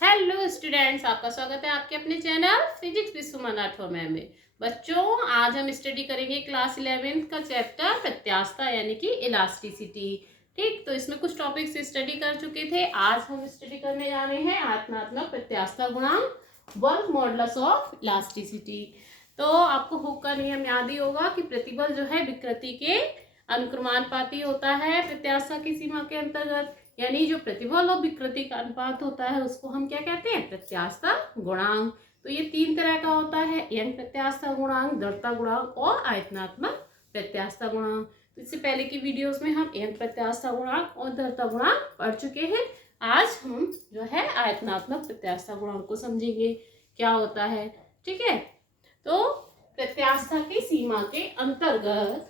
Hello students, आपका स्वागत है आपके अपने channel physics with Suman Rathore ma'am में। बच्चों, आज हम स्टडी करेंगे क्लास 11th का चैप्टर प्रत्यास्थता यानी कि इलास्टिसिटी। ठीक, तो इसमें कुछ टॉपिक्स स्टडी कर चुके थे। आज हम स्टडी करने जा रहे हैं आयतनात्मक प्रत्यास्थता गुणांक, वर्क मॉडुलस ऑफ इलास्टिसिटी। तो आपको हुक का नियम याद ही होगा कि प्रतिबल जो है विकृति के अनुक्रमानुपाती होता है प्रत्यास्थता की सीमा के अंतर्गत। यानी जो प्रतिबल और विकृति का अनुपात होता है उसको हम क्या कहते हैं? प्रत्यास्थता गुणांक। तो ये तीन तरह का होता है, यंग प्रत्यास्थता गुणांक, दृढ़ता गुणांक और आयतनात्मक प्रत्यास्थता गुणांक। तो इससे पहले की वीडियोस में हम यंग प्रत्यास्थता गुणांक और दृढ़ता गुणांक पढ़ चुके हैं। आज हम जो है आयतनात्मक प्रत्यास्थता गुणांक को समझेंगे क्या होता है। ठीक है, तो प्रत्यास्थता की सीमा के अंतर्गत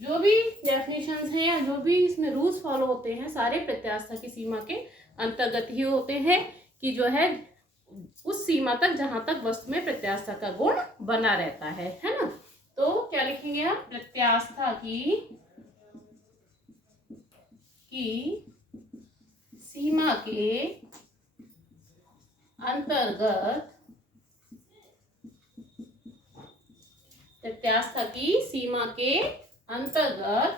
जो भी डेफिनेशंस हैं या जो भी इसमें रूल्स फॉलो होते हैं सारे प्रत्यास्थता की सीमा के अंतर्गत ही होते हैं कि जो है उस सीमा तक जहां तक वस्तु में प्रत्यास्थता का गुण बना रहता है ना। तो क्या लिखेंगे हम? प्रत्यास्थता की सीमा के अंतर्गत, प्रत्यास्थता की सीमा के अंतर्गत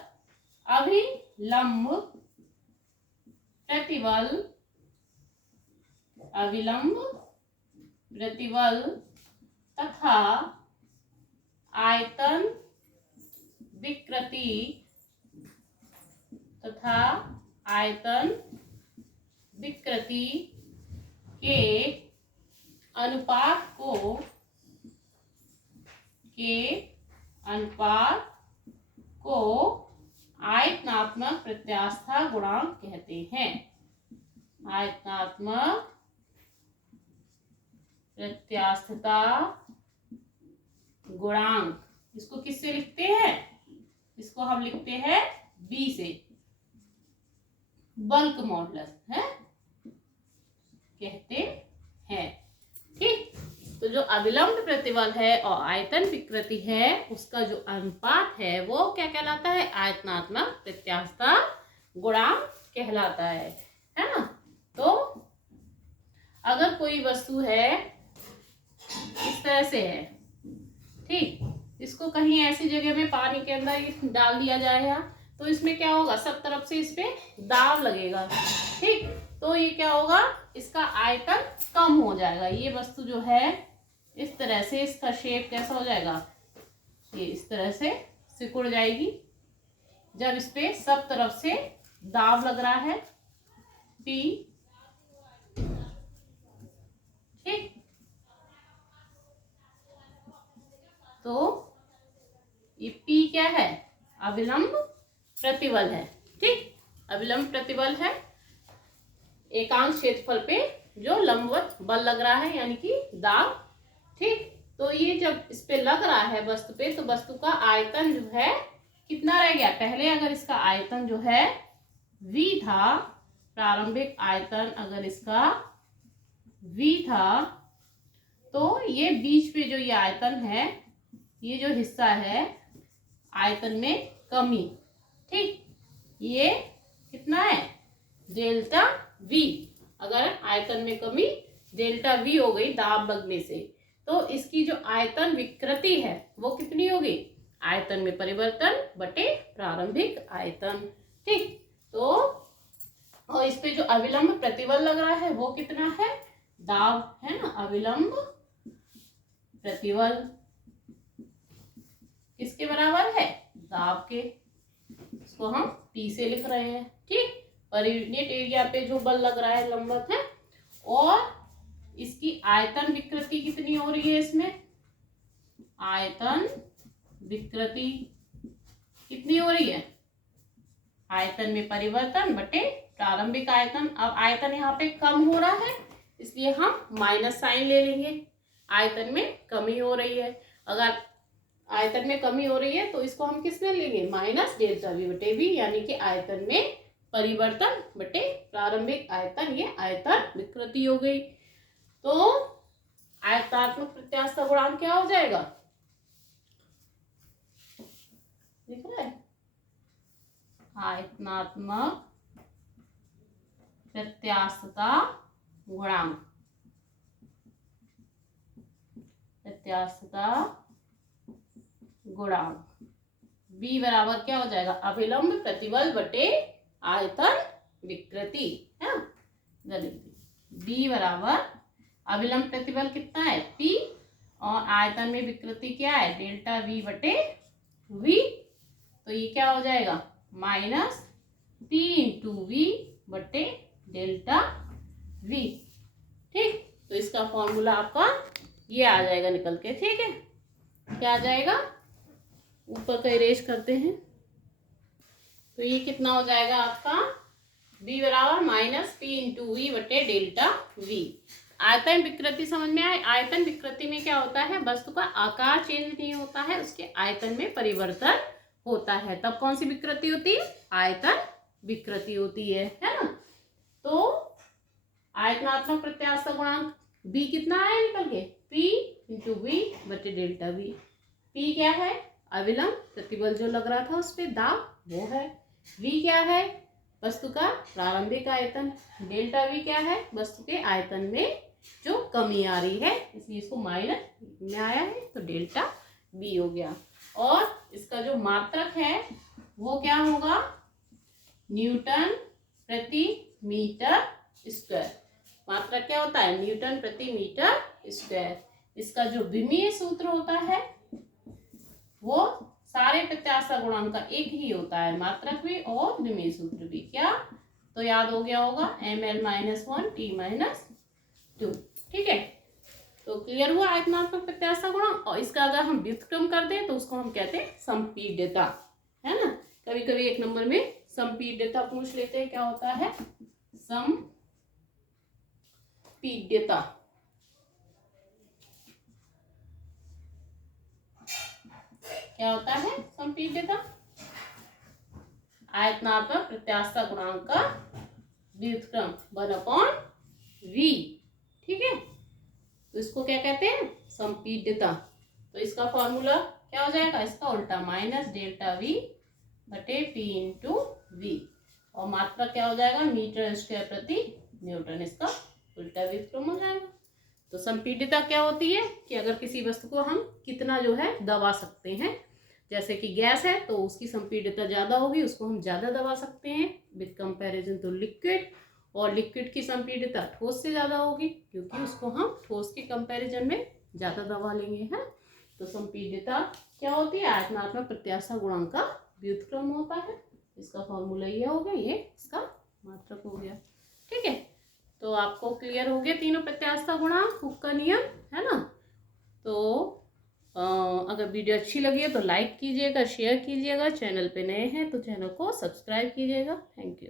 अभिलंब प्रतिबल तथा आयतन विकृति के अनुपात को आयतनात्मक प्रत्यास्थता गुणांक कहते हैं। आयतनात्मक प्रत्यास्थता गुणांक, इसको किससे लिखते हैं? इसको हम लिखते हैं बी से, बल्क मॉडुलस है कहते हैं। ठीक, तो जो अविलंब प्रतिबल है और आयतन विकृति है उसका जो अनुपात है वो क्या कहलाता है? आयतनात्मक प्रत्यास्थता गुणांक कहलाता है ना। तो अगर कोई वस्तु है इस तरह से है, ठीक, इसको कहीं ऐसी जगह में पानी के अंदर डाल दिया जाएगा तो इसमें क्या होगा? सब तरफ से इस पे दाब लगेगा। ठीक, तो ये क्या होगा? इसका आयतन कम हो जाएगा। ये वस्तु जो है इस तरह से, इसका शेप कैसा हो जाएगा? ये इस तरह से सिकुड़ जाएगी जब इस पे सब तरफ से दाब लग रहा है P। ठीक, तो ये P क्या है? अविलंब प्रतिबल है। ठीक, अविलंब प्रतिबल है एकांश क्षेत्रफल पे जो लंबवत बल लग रहा है यानी कि दाब। ठीक, तो ये जब इस पे लग रहा है वस्तु पे तो वस्तु का आयतन जो है कितना रह गया? पहले अगर इसका आयतन जो है V था, प्रारंभिक आयतन अगर इसका V था तो ये बीच पे जो ये आयतन है, ये जो हिस्सा है आयतन में कमी, ठीक, ये कितना है? Delta V। अगर आयतन में कमी डेल्टा V हो गई दाब लगने से तो इसकी जो आयतन विकृति है वो कितनी होगी? आयतन में परिवर्तन बटे प्रारंभिक आयतन। ठीक, तो और इस पे जो अविलंब प्रतिबल लग रहा है वो कितना है? दाब है ना। अविलंब प्रतिबल किसके बराबर है? दाब के। इसको हम T से लिख रहे हैं। ठीक, पर यूनिट एरिया पे जो बल लग रहा है लंबवत है। और इसकी आयतन विकृति कितनी हो रही है? इसमें आयतन विकृति कितनी हो रही है? आयतन में परिवर्तन बटे प्रारंभिक आयतन। अब आयतन यहाँ पे कम हो रहा है इसलिए हम माइनस साइन ले लेंगे। आयतन में कमी हो रही है, अगर आयतन में कमी हो रही है तो इसको हम किस में लेंगे? माइनस डेल्टा V बटे V, यानी कि आयतन में परिवर्तन बटे प्रारंभिक आयतन, ये आयतन विकृति हो गई। तो आयतात्मक प्रत्यास्थता गुणांक क्या हो जाएगा? दिख रहा है? आयतनात्मक प्रत्यास्थता गुणांक, प्रत्यास्थता गुणांक। बी बराबर क्या हो जाएगा, अभिलंब प्रतिबल बटे आयतन विकृति है ना। बी बराबर अभिलंब प्रतिबल कितना है पी, और आयतन में विकृति क्या है डेल्टा वी बटे वी। तो ये क्या हो जाएगा माइनस पी इंटू वी बटे डेल्टा वी। ठीक, तो इसका फॉर्मूला आपका ये आ जाएगा निकल के। ठीक है, क्या आ जाएगा, ऊपर का इरेज करते हैं तो ये कितना हो जाएगा आपका v बराबर माइनस पी इंटू वी बटे डेल्टा वी। आयतन विकृति समझ में आए। आयतन विकृति में क्या होता है, वस्तु का आकार चेंज नहीं होता है, उसके आयतन में परिवर्तन होता है, तब कौन सी विकृति होती है, आयतन विकृति होती है ना। तो आयतनात्मक प्रत्यास्थता गुणांक b कितना आया निकल के, p इंटू वी बटे डेल्टा वी। p क्या है, अविलंब प्रतिबल जो लग रहा था उस पे दाब वो है। v क्या है, वस्तु का प्रारंभिक आयतन। डेल्टा वी क्या है, वस्तु के आयतन में जो कमी आ रही है, इसलिए इसको माइनस में आया है तो डेल्टा बी हो गया। और इसका जो मात्रक है वो क्या होगा, न्यूटन प्रति मीटर स्क्वायर। मात्रक क्या होता है, न्यूटन प्रति मीटर स्क्वायर। इसका जो विमीय सूत्र होता है वो सारे प्रत्यास्थता गुणांक का एक ही होता है, मात्रक भी और विमीय सूत्र भी। क्या, तो याद हो गया होगा ml-1 t-2। ठीक है, तो क्लियर हुआ आयतनात्मक प्रत्यास्थता गुणांक। और इसका अगर हम व्युत्क्रम कर दें तो उसको हम कहते हैं संपीड्यता, है ना। कभी कभी एक नंबर में संपीड्यता पूछ लेते हैं, क्या होता है संपीड्यता। क्या होता है संपीड्यता, आयतनात्मक प्रत्यास्थता गुणांक का व्युत्क्रम 1/v। ठीक है, तो इसको क्या कहते हैं, संपीड्यता। तो इसका फॉर्मूला क्या हो जाएगा, इसका उल्टा माइनस डेल्टा वी बटे पी इंटू वी, और मात्रा क्या हो जाएगा मीटर स्क्वायर प्रति न्यूटन, इसका उल्टा व्युत्क्रम हो जाएगा। तो संपीड्यता क्या होती है कि अगर किसी वस्तु को हम कितना जो है दबा सकते हैं, जैसे कि गैस है तो उसकी संपीड्यता ज़्यादा होगी, उसको हम ज़्यादा दबा सकते हैं विद कंपैरिजन टू लिक्विड। और लिक्विड की संपीड्यता ठोस से ज़्यादा होगी क्योंकि उसको हम ठोस के कंपैरिजन में ज़्यादा दबा लेंगे, है। तो संपीड्यता क्या होती है, आयतनात्मक प्रत्यास्थता गुणांक का व्युत्क्रम होता है। इसका फॉर्मूला ये हो गया, ये इसका मात्रक हो गया। ठीक है, तो आपको क्लियर हो गया तीनों प्रत्यास्थता गुणांक, हुक का नियम, है ना। तो अगर वीडियो अच्छी लगी है तो लाइक कीजिएगा, शेयर कीजिएगा, चैनल पे नए हैं तो चैनल को सब्सक्राइब कीजिएगा। Thank you.